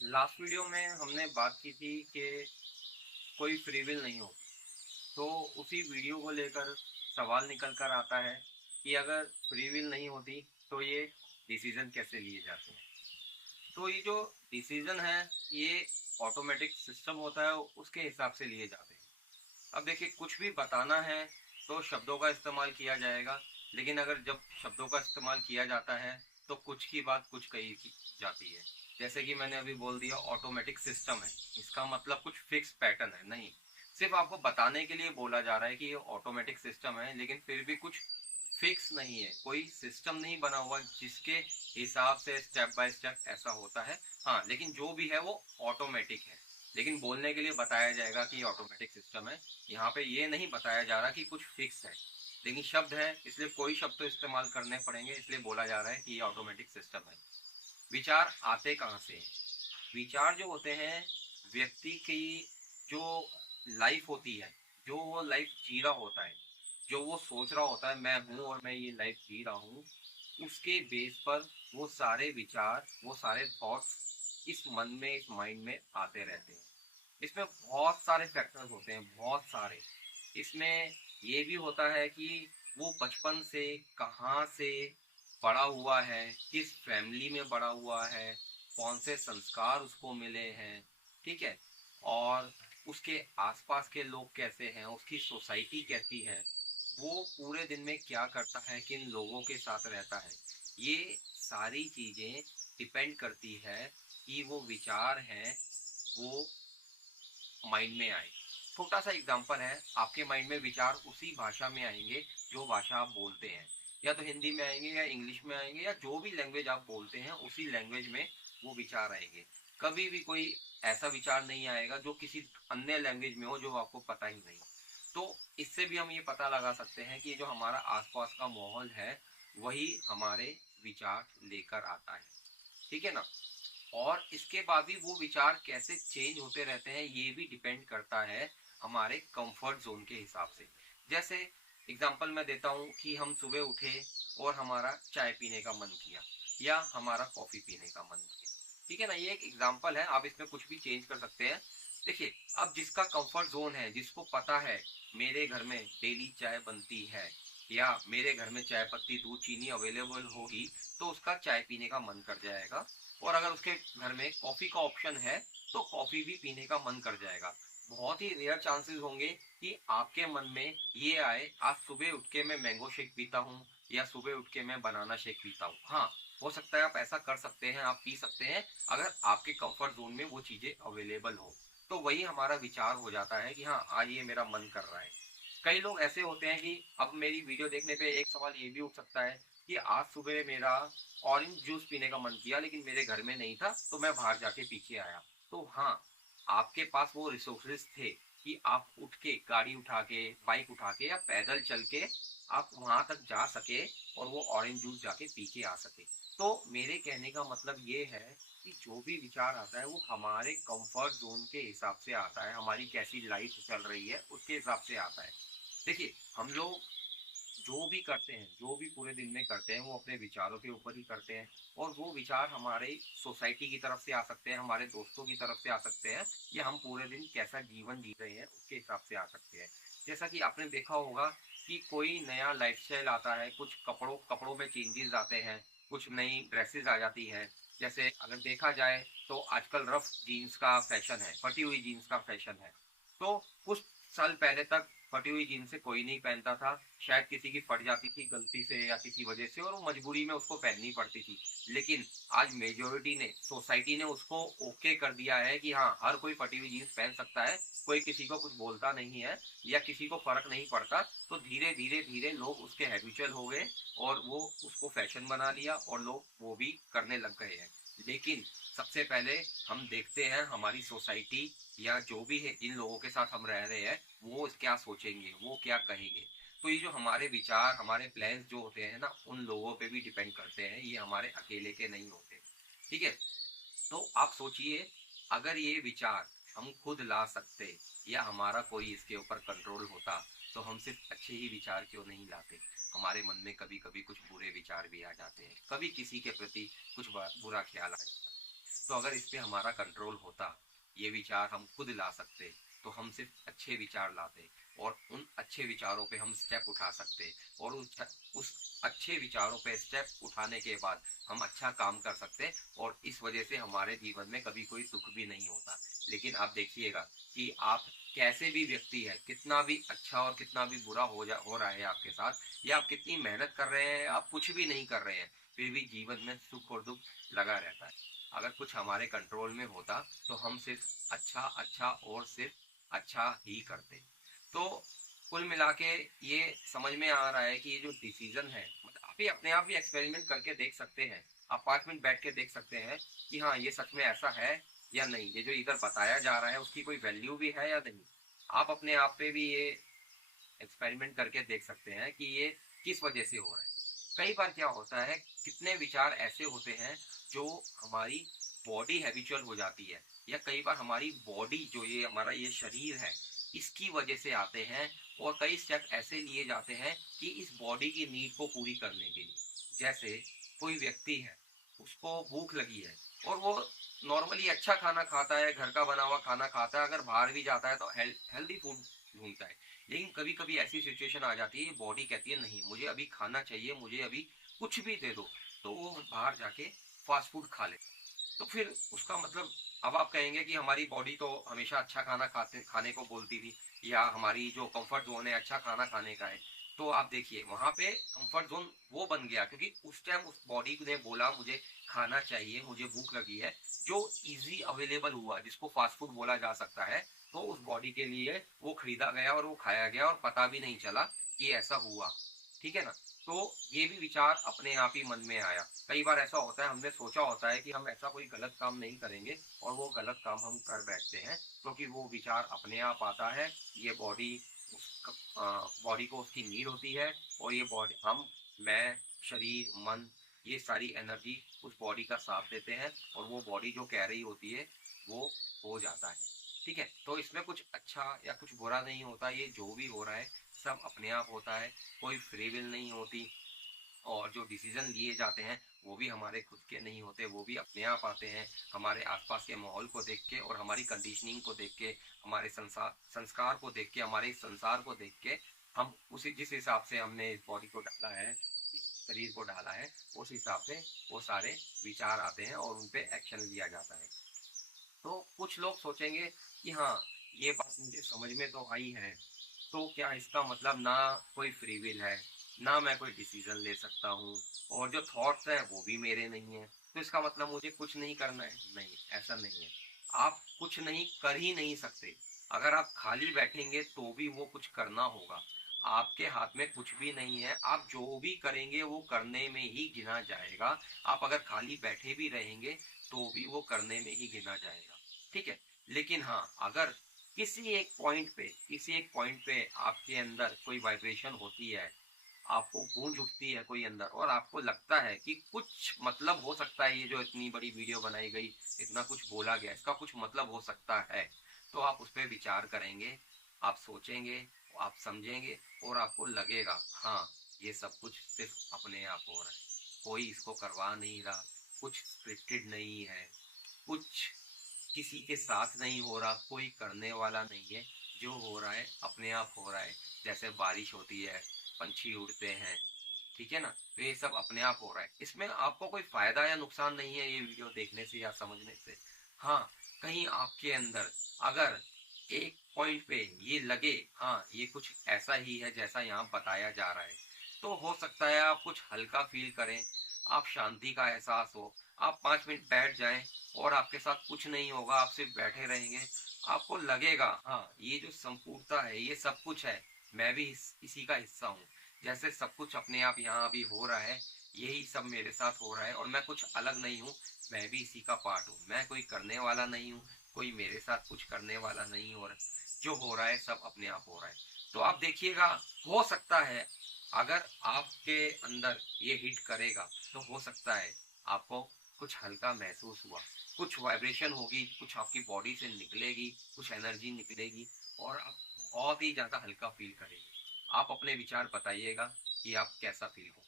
Last video में हमने बात की थी कि कोई फ्री विल नहीं होती। तो उसी वीडियो को लेकर सवाल निकल कर आता है कि अगर फ्री विल नहीं होती तो ये डिसीजन कैसे लिए जाते हैं। तो ये जो डिसीजन है ये ऑटोमेटिक सिस्टम होता है, उसके हिसाब से लिए जाते हैं। अब देखिए, कुछ भी बताना है तो शब्दों का इस्तेमाल किया जाएगा, लेकिन अगर जब शब्दों का इस्तेमाल किया जाता है तो कुछ की बात कुछ कही की जाती है। जैसे कि मैंने अभी बोल दिया ऑटोमेटिक सिस्टम है, इसका मतलब कुछ फिक्स पैटर्न है नहीं। सिर्फ आपको बताने के लिए बोला जा रहा है कि ये ऑटोमेटिक सिस्टम है, लेकिन फिर भी कुछ फिक्स नहीं है, कोई सिस्टम नहीं बना हुआ जिसके हिसाब से स्टेप बाय स्टेप ऐसा होता है। हाँ, लेकिन जो भी है वो ऑटोमेटिक है, लेकिन बोलने के लिए बताया जाएगा कि ये ऑटोमेटिक सिस्टम है। यहाँ पे ये नहीं बताया जा रहा कि कुछ फिक्स है, लेकिन शब्द है इसलिए कोई शब्द तो इस्तेमाल करने पड़ेंगे, इसलिए बोला जा रहा है कि ये ऑटोमेटिक सिस्टम है। विचार आते कहाँ से हैं? विचार जो होते हैं व्यक्ति की जो लाइफ होती है, जो वो लाइफ जी रहा होता है, जो वो सोच रहा होता है मैं हूँ और मैं ये लाइफ जी रहा हूँ, उसके बेस पर वो सारे विचार, वो सारे थॉट्स इस मन में, इस माइंड में आते रहते हैं। इसमें बहुत सारे फैक्टर्स होते हैं, बहुत सारे। इसमें ये भी होता है कि वो बचपन से कहाँ से बड़ा हुआ है, किस फैमिली में बड़ा हुआ है, कौन से संस्कार उसको मिले हैं, ठीक है, और उसके आसपास के लोग कैसे हैं, उसकी सोसाइटी कैसी है, वो पूरे दिन में क्या करता है, किन लोगों के साथ रहता है। ये सारी चीजें डिपेंड करती है कि वो विचार हैं वो माइंड में आए। छोटा सा एग्जांपल है, आपके माइंड में विचार उसी भाषा में आएंगे जो भाषा आप बोलते हैं, या तो हिंदी में आएंगे या इंग्लिश में आएंगे, या जो भी लैंग्वेज आप बोलते हैं उसी लैंग्वेज में वो विचार आएंगे। कभी भी कोई ऐसा विचार नहीं आएगा जो किसी अन्य लैंग्वेज में हो जो आपको पता ही नहीं। तो इससे भी हम ये पता लगा सकते हैं कि जो हमारा आसपास का माहौल है वही हमारे विचार लेकर आता है, ठीक है ना। और इसके बाद भी वो विचार कैसे चेंज होते रहते हैं ये भी डिपेंड करता है हमारे कंफर्ट जोन के हिसाब से। जैसे एग्जांपल मैं देता हूँ कि हम सुबह उठे और हमारा चाय पीने का मन किया या हमारा कॉफी पीने का मन किया, ठीक है ना, ये एक एग्जांपल है, आप इसमें कुछ भी चेंज कर सकते हैं। देखिए, अब जिसका कंफर्ट जोन है, जिसको पता है मेरे घर में डेली चाय बनती है या मेरे घर में चाय पत्ती दूध चीनी अवेलेबल होगी, तो उसका चाय पीने का मन कर जाएगा। और अगर उसके घर में कॉफी का ऑप्शन है तो कॉफी भी पीने का मन कर जाएगा। बहुत ही रेयर चांसेस होंगे कि आपके मन में ये आए आज सुबह उठ के मैं मैंगो शेक पीता हूँ या सुबह उठ के मैं बनाना शेक पीता हूँ। हाँ, हो सकता है आप ऐसा कर सकते हैं, आप पी सकते हैं अगर आपके कंफर्ट जोन में वो चीजें अवेलेबल हो। तो वही हमारा विचार हो जाता है कि हाँ, आज ये मेरा मन कर रहा है। कई लोग ऐसे होते हैं कि अब मेरी वीडियो देखने पे एक सवाल ये भी उठ सकता है कि आज सुबह मेरा ऑरेंज जूस पीने का मन किया लेकिन मेरे घर में नहीं था तो मैं बाहर जाके पी के आया। तो हाँ, आपके पास वो रिसोर्सेज थे कि आप उठ के गाड़ी उठा के, बाइक उठा के या पैदल चल के आप वहां तक जा सके और वो ऑरेंज जूस जाके पी के आ सके। तो मेरे कहने का मतलब ये है कि जो भी विचार आता है वो हमारे कंफर्ट जोन के हिसाब से आता है, हमारी कैसी लाइफ चल रही है उसके हिसाब से आता है। देखिए, हम लोग जो भी करते हैं, जो भी पूरे दिन में करते हैं वो अपने विचारों के ऊपर ही करते हैं। और वो विचार हमारे सोसाइटी की तरफ से आ सकते हैं, हमारे दोस्तों की तरफ से आ सकते हैं, या हम पूरे दिन कैसा जीवन जी रहे हैं उसके हिसाब से आ सकते हैं। जैसा कि आपने देखा होगा कि कोई नया लाइफस्टाइल आता है, कुछ कपड़ों कपड़ों में चेंजेस आते हैं, कुछ नई ड्रेसेस आ जाती हैं। जैसे अगर देखा जाए तो आजकल रफ जीन्स का फैशन है, फटी हुई जीन्स का फैशन है। तो कुछ साल पहले तक फटी हुई जीन्स से कोई नहीं पहनता था, शायद किसी की फट जाती थी गलती से या किसी वजह से और वो मजबूरी में उसको पहननी पड़ती थी। लेकिन आज मेजोरिटी ने, सोसाइटी ने उसको ओके कर दिया है कि हाँ, हर कोई फटी हुई जीन्स पहन सकता है, कोई किसी को कुछ बोलता नहीं है या किसी को फर्क नहीं पड़ता। तो धीरे धीरे धीरे लोग उसके हैबिचुअल हो गए और वो उसको फैशन बना लिया और लोग वो भी करने लग गए हैं। लेकिन सबसे पहले हम देखते हैं हमारी सोसाइटी या जो भी है, जिन लोगों के साथ हम रह रहे हैं, वो क्या सोचेंगे, वो क्या कहेंगे। तो ये जो हमारे विचार, हमारे प्लान्स जो होते हैं ना, उन लोगों पे भी डिपेंड करते हैं, ये हमारे अकेले के नहीं होते, ठीक है। तो आप सोचिए, अगर ये विचार हम खुद ला सकते या हमारा कोई इसके ऊपर कंट्रोल होता तो हम सिर्फ अच्छे ही विचार क्यों नहीं लाते। हमारे मन में कभी कभी कुछ बुरे विचार भी आ जाते हैं, कभी किसी के प्रति कुछ बुरा ख्याल आ जाता है। तो अगर इस पे हमारा कंट्रोल होता, ये विचार हम खुद ला सकते, तो हम सिर्फ अच्छे विचार लाते और उन अच्छे विचारों पे हम स्टेप उठा सकते और उस अच्छे विचारों पे स्टेप उठाने के बाद हम अच्छा काम कर सकते और इस वजह से हमारे जीवन में कभी कोई दुख भी नहीं होता। लेकिन आप देखिएगा कि आप कैसे भी व्यक्ति है, कितना भी अच्छा और कितना भी बुरा हो रहा है आपके साथ, या आप कितनी मेहनत कर रहे हैं, आप कुछ भी नहीं कर रहे हैं, फिर भी जीवन में सुख और दुख लगा रहता है। अगर कुछ हमारे कंट्रोल में होता तो हम सिर्फ अच्छा अच्छा और सिर्फ अच्छा ही करते। तो कुल मिला के ये समझ में आ रहा है कि ये जो डिसीजन है, मतलब आप ही अपने आप भी एक्सपेरिमेंट करके देख सकते हैं। आप 5 मिनट बैठ के देख सकते हैं कि हाँ ये सच में ऐसा है या नहीं, ये जो इधर बताया जा रहा है उसकी कोई वैल्यू भी है या नहीं। आप अपने आप पे भी ये एक्सपेरिमेंट करके देख सकते हैं कि ये किस वजह से हो रहा है। कई बार क्या होता है, कितने विचार ऐसे होते हैं जो हमारी बॉडी हैबिचुअल हो जाती है, या कई बार हमारी बॉडी जो ये हमारा ये शरीर है इसकी वजह से आते हैं, और कई स्टेप ऐसे लिए जाते हैं कि इस बॉडी की नीड को पूरी करने के लिए। जैसे कोई व्यक्ति है, उसको भूख लगी है और वो नॉर्मली अच्छा खाना खाता है, घर का बना हुआ खाना खाता है, अगर बाहर भी जाता है तो हेल्दी फूड ढूंढता है। लेकिन कभी कभी ऐसी सिचुएशन आ जाती है, बॉडी कहती है नहीं मुझे अभी खाना चाहिए, मुझे अभी कुछ भी दे दो, तो वो बाहर जाके फास्ट फूड खा ले। तो फिर उसका मतलब, अब आप कहेंगे कि हमारी बॉडी तो हमेशा अच्छा खाना खाने को बोलती थी, या हमारी जो कंफर्ट जोन है अच्छा खाना खाने का है। तो आप देखिए वहां पे कंफर्ट जोन वो बन गया क्योंकि उस टाइम उस बॉडी ने बोला मुझे खाना चाहिए, मुझे भूख लगी है, जो इजी अवेलेबल हुआ, जिसको फास्ट फूड बोला जा सकता है। तो उस बॉडी के लिए वो खरीदा गया और वो खाया गया और पता भी नहीं चला कि ऐसा हुआ। ठीक है ना। तो ये भी विचार अपने आप ही मन में आया। कई बार ऐसा होता है, हमने सोचा होता है कि हम ऐसा कोई गलत काम नहीं करेंगे और वो गलत काम हम कर बैठते हैं, क्योंकि वो विचार अपने आप आता है। ये बॉडी बॉडी को उसकी नीड होती है, और ये बॉडी मैं शरीर मन ये सारी एनर्जी उस बॉडी का साथ देते हैं, और वो बॉडी जो कह रही होती है वो हो जाता है। ठीक है, तो इसमें कुछ अच्छा या कुछ बुरा नहीं होता, ये जो भी हो रहा है सब अपने आप होता है, कोई फ्री विल नहीं होती। और जो डिसीजन लिए जाते हैं वो भी हमारे खुद के नहीं होते, वो भी अपने आप आते हैं हमारे आसपास के माहौल को देख के और हमारी कंडीशनिंग को देख के, हमारे संस्कार को देख के, हमारे इस संसार को देख के। हम उसी जिस हिसाब से हमने इस बॉडी को डाला है, इस शरीर को डाला है, उस हिसाब से वो सारे विचार आते हैं और उन पे एक्शन लिया जाता है। तो कुछ लोग सोचेंगे कि हाँ ये बात मुझे समझ में तो आई है, तो क्या इसका मतलब ना कोई फ्री विल है, ना मैं कोई डिसीजन ले सकता हूँ, और जो थॉट्स हैं वो भी मेरे नहीं है, तो इसका मतलब मुझे कुछ नहीं करना है? नहीं, ऐसा नहीं है। आप कुछ नहीं कर ही नहीं सकते। अगर आप खाली बैठेंगे तो भी वो कुछ करना होगा। आपके हाथ में कुछ भी नहीं है, आप जो भी करेंगे वो करने में ही गिना जाएगा। आप अगर खाली बैठे भी रहेंगे तो भी वो करने में ही गिना जाएगा। ठीक है। लेकिन हाँ, अगर किसी एक पॉइंट पे आपके अंदर कोई वाइब्रेशन होती है, आपको गूंज उठती है कोई अंदर, और आपको लगता है कि कुछ मतलब हो सकता है, ये जो इतनी बड़ी वीडियो बनाई गई, इतना कुछ बोला गया, इसका कुछ मतलब हो सकता है, तो आप उस पर विचार करेंगे, आप सोचेंगे, आप समझेंगे, और आपको लगेगा हाँ ये सब कुछ सिर्फ अपने आप हो रहा है, कोई इसको करवा नहीं रहा, कुछ स्क्रिप्टेड नहीं है, कुछ किसी के साथ नहीं हो रहा, कोई करने वाला नहीं है, जो हो रहा है अपने आप हो रहा है। जैसे बारिश होती है, पंछी उड़ते हैं, ठीक है ना, तो ये सब अपने आप हो रहा है। इसमें आपको कोई फायदा या नुकसान नहीं है ये वीडियो देखने से या समझने से। हाँ, कहीं आपके अंदर अगर एक पॉइंट पे ये लगे हाँ ये कुछ ऐसा ही है जैसा यहाँ बताया जा रहा है, तो हो सकता है आप कुछ हल्का फील करें, आप शांति का एहसास हो, आप 5 मिनट बैठ जाएं और आपके साथ कुछ नहीं होगा, आप सिर्फ बैठे रहेंगे, आपको लगेगा हाँ ये जो संपूर्णता है, ये सब कुछ है, मैं भी इसी का हिस्सा हूँ। जैसे सब कुछ अपने आप यहाँ अभी हो रहा है, यही सब मेरे साथ हो रहा है, और मैं कुछ अलग नहीं हूँ, मैं भी इसी का पार्ट हूँ। मैं कोई करने वाला नहीं हूँ, कोई मेरे साथ कुछ करने वाला नहीं हो रहा, जो हो रहा है सब अपने आप हो रहा है। तो आप देखिएगा, हो सकता है अगर आपके अंदर ये हिट करेगा तो हो सकता है आपको कुछ हल्का महसूस हुआ, कुछ वाइब्रेशन होगी, कुछ आपकी बॉडी से निकलेगी, कुछ एनर्जी निकलेगी, और आप बहुत ही ज्यादा हल्का फील करेंगे। आप अपने विचार बताइएगा कि आप कैसा फील हो।